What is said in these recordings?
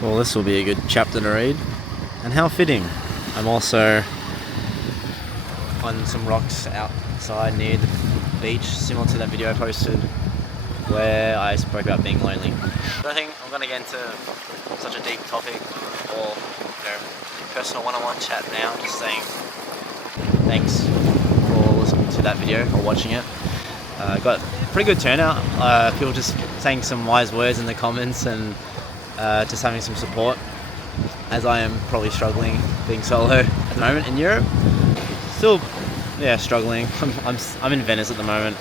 Well, this will be a good chapter to read. And how fitting. I'm also on some rocks outside near the beach, similar to that video I posted where I spoke about being lonely. I don't think I'm going to get into such a deep topic or personal one-on-one chat now. I'm just saying thanks for listening to that video or watching it. Got a pretty good turnout. People just saying some wise words in the comments and just having some support, as I am probably struggling being solo at the moment in Europe. Still, struggling. I'm in Venice at the moment.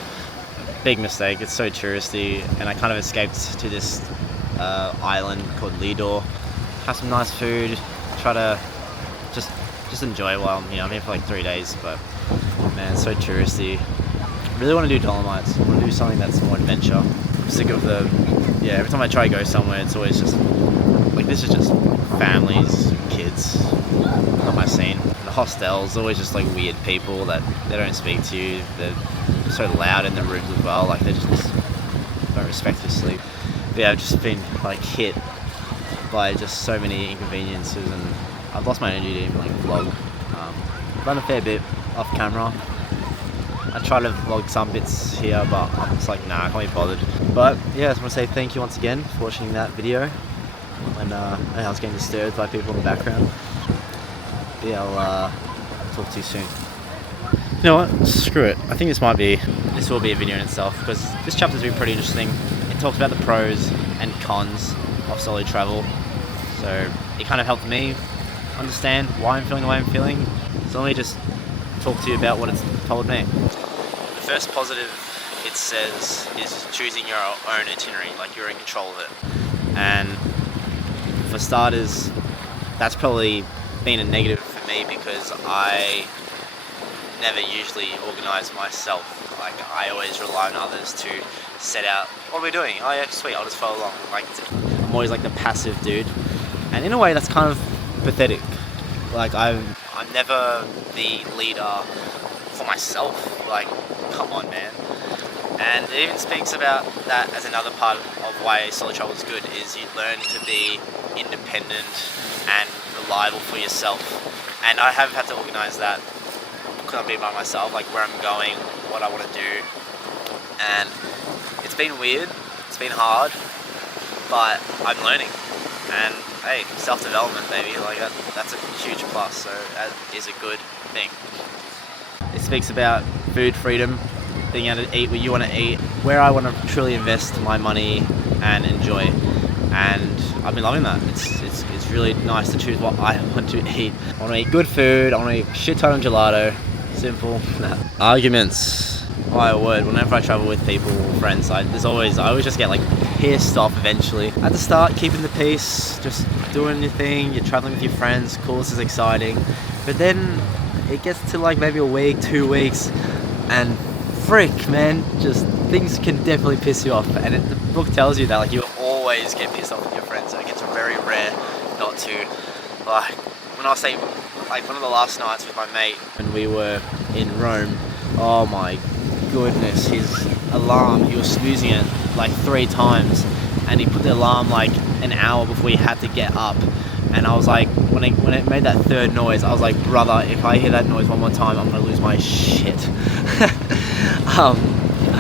Big mistake. It's so touristy, and I kind of escaped to this island called Lido. Have some nice food. Try to just enjoy while I'm here. I'm here for like 3 days, but man, it's so touristy. Really want to do Dolomites. I want to do something that's more adventure. I'm sick of every time I try to go somewhere, it's always just like, this is just families, kids, not my scene. The hostels, always just like weird people that they don't speak to you. They're so loud in the rooms as well, like they just don't respect your sleep. But yeah, I've just been like hit by just so many inconveniences, and I've lost my energy to even like vlog. Run a fair bit off camera. I try to vlog some bits here, but I'm just like, nah, I can't be bothered. But yeah, I just want to say thank you once again for watching that video. And I was getting disturbed by people in the background. But yeah, I'll talk to you soon. You know what? Screw it. I think this will be a video in itself, because this chapter's been pretty interesting. It talks about the pros and cons of solo travel. So it kind of helped me understand why I'm feeling the way I'm feeling. So let me just talk to you about what it's told me. The first positive it says is choosing your own itinerary, like you're in control of it. And for starters, that's probably been a negative for me, because I never usually organise myself. Like, I always rely on others to set out, what are we doing? Oh yeah, sweet, I'll just follow along. Like, I'm always like the passive dude, and in a way that's kind of pathetic. Like, I'm never the leader for myself. Like, come on, man. And it even speaks about that as another part of why solo travel is good, is you learn to be independent and reliable for yourself. And I have had to organise that, because I'm being by myself, like where I'm going, what I want to do. And it's been weird, it's been hard, but I'm learning. And hey, self-development, baby, like that's a huge plus, so that is a good thing. It speaks about food freedom, being able to eat what you want to eat, where I want to truly invest my money and enjoy. And I've been loving that. It's really nice to choose what I want to eat. I want to eat good food, I want to eat shit ton of gelato. Simple. Arguments. My word, whenever I travel with people or friends, I always just get like pissed off eventually. At the start, keeping the peace, just doing your thing, you're traveling with your friends, cool, this is exciting. But then it gets to like maybe a week, 2 weeks, and frick, man, just things can definitely piss you off. And the book tells you that like you always get pissed off with your friends, so it gets very rare not to. Like, when I say, like one of the last nights with my mate when we were in Rome, oh my goodness, his alarm, he was snoozing it like 3 times, and he put the alarm like an hour before he had to get up. And I was like, when it made that third noise, I was like, brother, if I hear that noise one more time, I'm gonna lose my shit.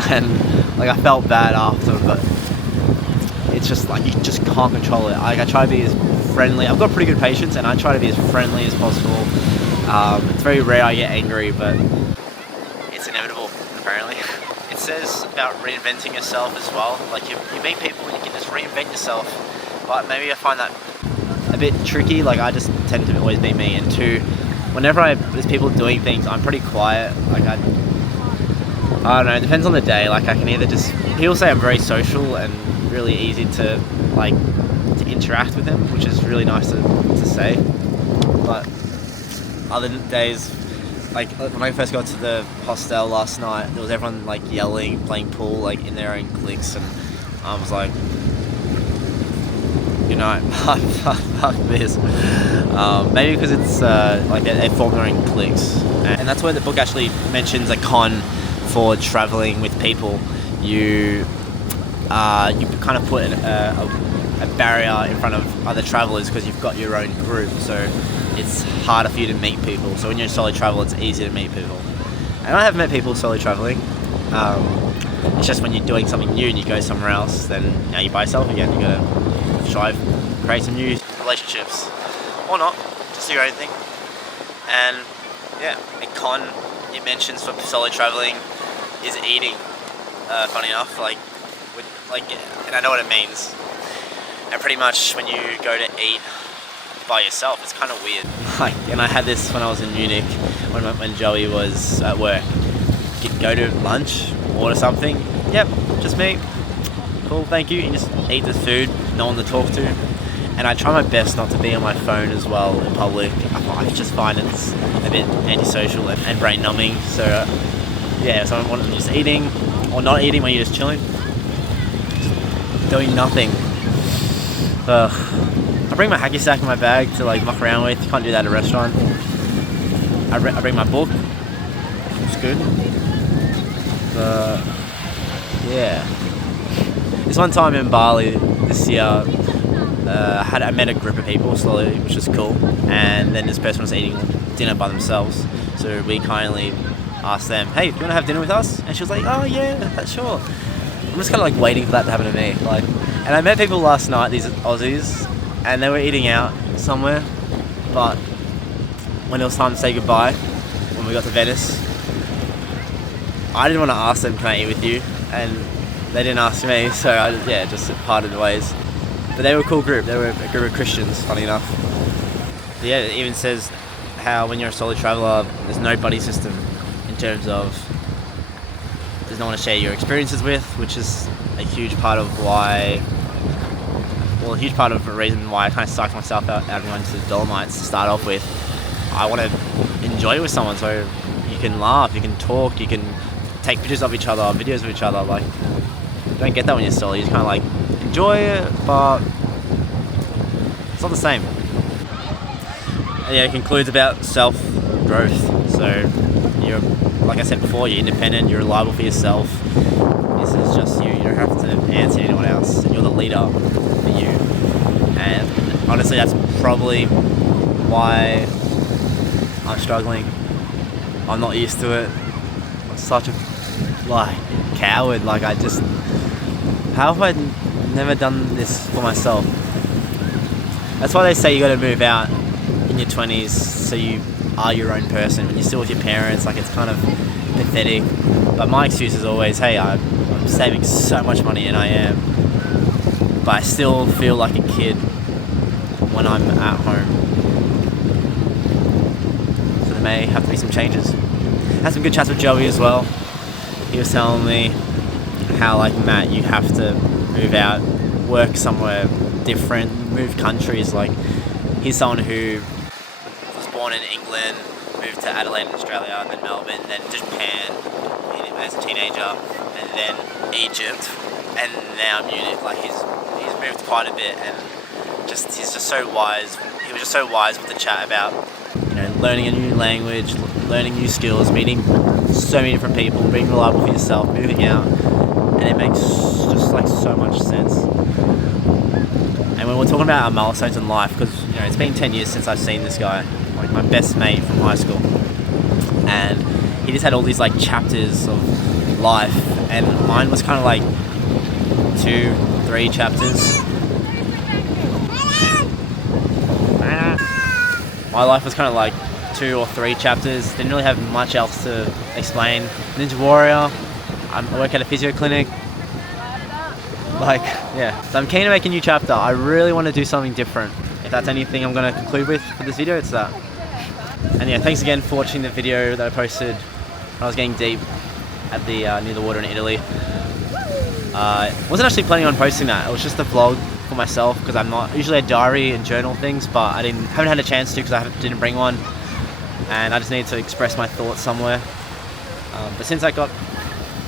And like I felt bad after, but it's just like you just can't control it. Like, I try to be as friendly. I've got pretty good patience, and I try to be as friendly as possible. It's very rare I get angry, but it's inevitable, apparently. It says about reinventing yourself as well. Like, you meet people and you can just reinvent yourself, but maybe I find that a bit tricky. Like, I just tend to always be me, and 2, whenever there's people doing things, I'm pretty quiet. Like, I don't know, it depends on the day. Like, I can either just, people say I'm very social and really easy to interact with them, which is really nice to say. But other days, like when I first got to the hostel last night, there was everyone like yelling, playing pool, like in their own cliques, and I was like, you know, fuck this. Maybe because it's like they form their own cliques, and that's where the book actually mentions a con for traveling with people. You kind of put a barrier in front of other travellers because you've got your own group, so it's harder for you to meet people. So when you're a solo traveller, it's easier to meet people. And I have met people solo travelling. It's just when you're doing something new and you go somewhere else, then you're by yourself again. You gotta try create some new relationships, or not, just do your own thing. And yeah, a con it mentions for solo travelling is eating. Funny enough, and I know what it means. And pretty much when you go to eat by yourself, it's kind of weird. And I had this when I was in Munich, when Joey was at work. Go to lunch, order something. Yep, just me. Cool, thank you. And just eat the food, no one to talk to. And I try my best not to be on my phone as well in public. I just find it's a bit antisocial and brain numbing. So yeah, so I'm just eating or not eating when you're just chilling, just doing nothing. I bring my hacky sack in my bag to like muck around with. You can't do that at a restaurant. I bring my book. It's good. Yeah. This one time in Bali this year, I met a group of people slowly, which was cool. And then this person was eating dinner by themselves. So we kindly asked them, "Hey, do you want to have dinner with us?" And she was like, "Oh yeah, sure." I'm just kind of like waiting for that to happen to me. And I met people last night, these Aussies, and they were eating out somewhere. But when it was time to say goodbye, when we got to Venice, I didn't want to ask them, "Can I eat with you?" And they didn't ask me, so I just parted ways. But they were a cool group. They were a group of Christians, funny enough. But yeah, it even says how when you're a solo traveller, there's no buddy system in terms of there's no one to share your experiences with, which is a huge part of the reason why I kind of psyched myself out and went to the Dolomites to start off with. I want to enjoy it with someone, so you can laugh, you can talk, you can take pictures of each other, videos of each other. Like, you don't get that when you're solo. You just kind of like enjoy it, but it's not the same. And yeah, it concludes about self-growth. So you're, like I said before, you're independent, you're reliable for yourself. This is just you. You don't have to answer to anyone else. You're the leader for you. And honestly, that's probably why I'm struggling. I'm not used to it. I'm such a coward. How have I never done this for myself? That's why they say you got to move out in your 20s so you are your own person. When you're still with your parents, it's kind of pathetic. But my excuse is always, hey, I'm saving so much money, and I am, but I still feel like a kid when I'm at home. So there may have to be some changes. Had some good chats with Joey as well. He was telling me how, Matt, you have to move out, work somewhere different, move countries. He's someone who was born in England, moved to Adelaide in Australia, and then Melbourne, then Japan as a teenager, and then Egypt, and now Munich. He's moved quite a bit, and he's just so wise. He was just so wise with the chat about learning a new language, learning new skills, meeting so many different people, being reliable for yourself, moving out, and it makes just so much sense. And when we're talking about our milestones in life, because it's been 10 years since I've seen this guy, my best mate from high school, and he just had all these chapters of life, and mine was kind of 2-3 chapters. My life was kind of 2 or 3 chapters. Didn't really have much else to explain. Ninja Warrior. I work at a physio clinic. So I'm keen to make a new chapter. I really want to do something different. If that's anything I'm going to conclude with for this video, it's that. And yeah, thanks again for watching the video that I posted when I was getting deep at the near the water in Italy. Wasn't actually planning on posting that. It was just a vlog for myself, because I'm not usually a diary and journal things, but I haven't had a chance to because I didn't bring one, and I just needed to express my thoughts somewhere. But since I got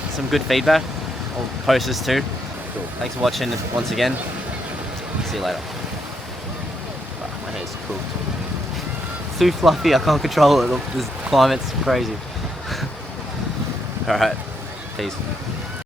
some good feedback, I'll post this too. Cool. Thanks for watching once again. See you later. Wow, my hair's cooked. It's too fluffy, I can't control it. This climate's crazy. Alright, peace.